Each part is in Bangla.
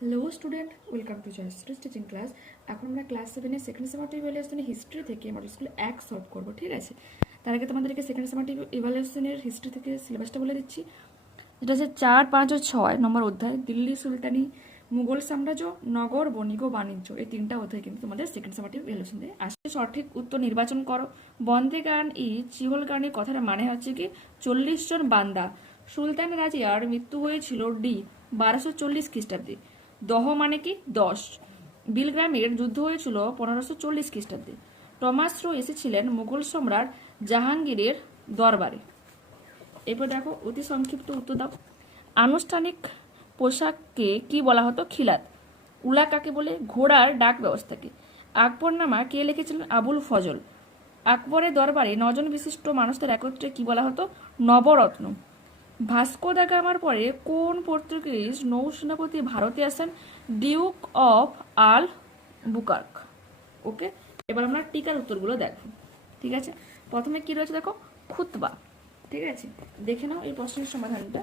Hello student welcome to Joyshree teaching class এখন আমরা ক্লাস সেভেনের সেকেন্ড সেমারটিভ ইভ্যালুয়েশনের হিস্ট্রি থেকে মডেল স্কুল এক সলভ করব, ঠিক আছে? তার আগে তোমাদেরকে সেকেন্ড সেমারটিভ ইভ্যালুয়েশনের হিস্ট্রি থেকে সিলেবাসটা বলে দিচ্ছি। যেটা হচ্ছে চার, পাঁচ ও ছয় নম্বর অধ্যায়। দিল্লি সুলতানি, মুঘল সাম্রাজ্য, নগর, বণিক বাণিজ্য। এই তিনটা অধ্যায় কিন্তু তোমাদের সেকেন্ড সেমারটিভ ইভ্যালুয়েশন দিয়ে আসলে সঠিক উত্তর নির্বাচন করো। বন্দে গান ই চিহল গানের কথার মানে হচ্ছে কি চল্লিশ জন বান্দা। সুলতান রাজিয়ার মৃত্যু হয়েছিল ডি, বারোশো চল্লিশ খ্রিস্টাব্দে। দহ মানে কি? দশ। বিলগ্রামের যুদ্ধ হয়েছিল পনেরোশো চল্লিশ খ্রিস্টাব্দে। টমাস রো এসেছিলেন মুঘল সম্রাট জাহাঙ্গীরের দরবারে। এরপর দেখো, অতি সংক্ষিপ্ত উত্তর দাও। আনুষ্ঠানিক পোশাককে কি বলা হতো? খিলাত। উলা কাকে বলে? ঘোড়ার ডাক ব্যবস্থাকে। আকবরনামা কে লিখেছিলেন? আবুল ফজল। আকবরের দরবারে নজন বিশিষ্ট মানুষদের একত্রে কি বলা হতো? নবরত্ন। ভাস্কো দা গামার পরে কোন পর্তুগিজ নৌসেনাপতি ভারতে আসেন? ডিউক অফ আল বুকার্ক। ওকে, এবার আমরা টিকার উত্তরগুলো দেখো ঠিক আছে? প্রথমে কি রয়েছে দেখো? খুতবা। ঠিক আছে? দেখে নাও এই প্রশ্নের সমাধানটা।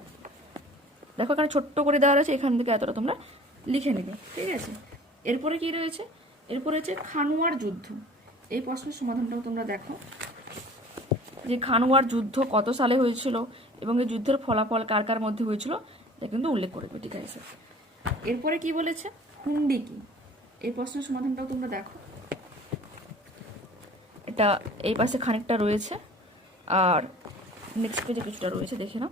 দেখো, এখানে ছোট্ট করে দেওয়া রয়েছে, এখান থেকে এতটা তোমরা লিখে নেবে। ঠিক আছে? এরপরে কি রয়েছে? এরপরে রয়েছে খানুয়ার যুদ্ধ। এই প্রশ্নের সমাধানটাও তোমরা দেখো। যে খানুয়ার যুদ্ধ কত সালে হয়েছিল? এবং এই যুদ্ধের ফলাফল কার কার মধ্যে হয়েছিল এটা কিন্তু উল্লেখ করে দেবে ঠিক আছে? এরপরে কি বলেছে? হুন্ডি কি? এই প্রশ্নের সমাধানটাও তোমরা দেখো। এটা এই পাশে খানিকটা রয়েছে আর নেক্সট পেজে কিছুটা রয়েছে দেখে নাও।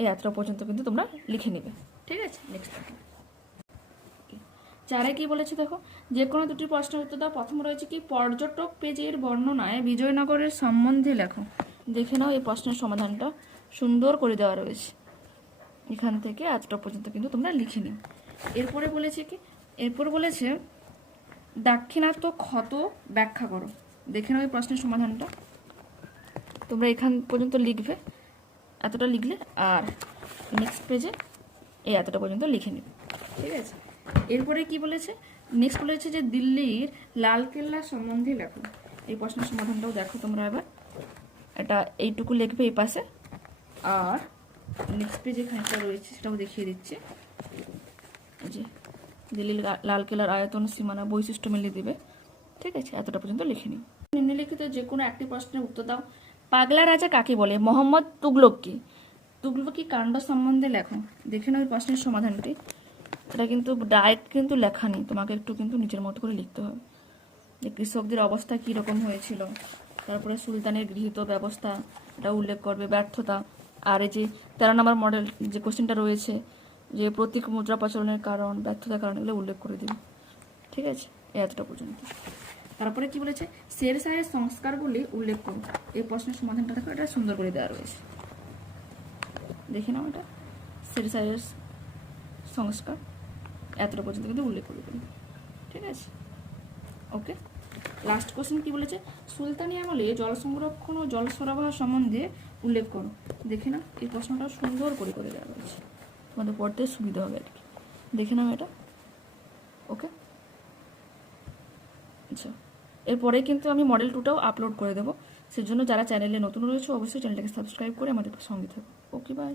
এই এতটা পর্যন্ত কিন্তু তোমরা লিখে নেবে। ঠিক আছে নেক্সট চারে কি বলেছে দেখো? যে কোনো দুটি প্রশ্নের উত্তর দাও। প্রথম রয়েছে কি পর্যটক পেজের বর্ণনায় বিজয়নগরের সম্বন্ধে লেখো। দেখে নাও এই প্রশ্নের সমাধানটা। সুন্দর করে দেওয়া রয়েছে। এখান থেকে এতটা পর্যন্ত কিন্তু তোমরা লিখে নিও। এরপরে বলেছে কি? এরপর বলেছে, দাক্ষিণাত্য ক্ষত ব্যাখ্যা করো। দেখে নাও এই প্রশ্নের সমাধানটা। তোমরা এখান পর্যন্ত লিখবে, এতটা লিখলে, আর নেক্সট পেজে এই এতটা পর্যন্ত লিখে নেবে। ঠিক আছে? এরপরে কি বলেছে? নেক্সট বলেছে যে দিল্লির লালকেল্লা সম্বন্ধে লেখো। এই প্রশ্নের সমাধানটাও দেখো তোমরা এবার। এটা এইটুকু লিখবে এই পাশে। আর নেক্সট পেজে খানিকটা রয়েছে, সেটাও দেখিয়ে দিচ্ছে। যে দিল্লির লা- লালকেল্লার আয়তন, সীমানা, বৈশিষ্ট্য মিলিয়ে দেবে। ঠিক আছে, এতটা পর্যন্ত লিখে নিও নিম্নলিখিত যে কোনো একটি প্রশ্নের উত্তর দাও। পাগলা রাজা কাকে বলে? মোহাম্মদ তুগলককে তুগলকি কাণ্ড সম্বন্ধে লেখো। দেখে নাও এই প্রশ্নের সমাধানটি। এটা কিন্তু ডাইরেক্ট কিন্তু লেখা নেই। তোমাকে একটু কিন্তু নিজের মতো করে লিখতে হবে। যে কৃষকদের অবস্থা কী রকম হয়েছিল? তারপরে সুলতানের গৃহীত ব্যবস্থা, এটা উল্লেখ করবে ব্যর্থতা। আর এই যে তেরো নম্বর মডেল যে কোশ্চেনটা রয়েছে, যে প্রতীক মুদ্রা প্রচলনের কারণ, ব্যর্থতার কারণ, এগুলো উল্লেখ করে দিবে ঠিক আছে? এতটা পর্যন্ত। তারপরে কি বলেছে? শের শাহের সংস্কারগুলি উল্লেখ করুন। এই প্রশ্নের সমাধানটা দেখো, এটা সুন্দর করে দেওয়া রয়েছে। দেখে নাও এটা। শের শাহের সংস্কার। এতটা পর্যন্ত কিন্তু উল্লেখ করে দেবে ঠিক আছে? ওকে? লাস্ট কোশ্চেন কি বলেছে? সুলতানি আমলে জল সংরক্ষণ ও জল সরবরাহ সম্বন্ধে উল্লেখ করো। দেখে নাও, এই প্রশ্নটা সুন্দর করে করে দেওয়া রয়েছে তোমাদের পড়তে সুবিধা হবে আর কি। দেখে নাও এটা। ওকে আচ্ছা। এরপরে কিন্তু আমি মডেল টুটাও আপলোড করে দেবো। সেজন্য যারা চ্যানেলে নতুন রয়েছে, অবশ্যই চ্যানেলটাকে সাবস্ক্রাইব করে আমাদের সঙ্গে থাকো। Okay bye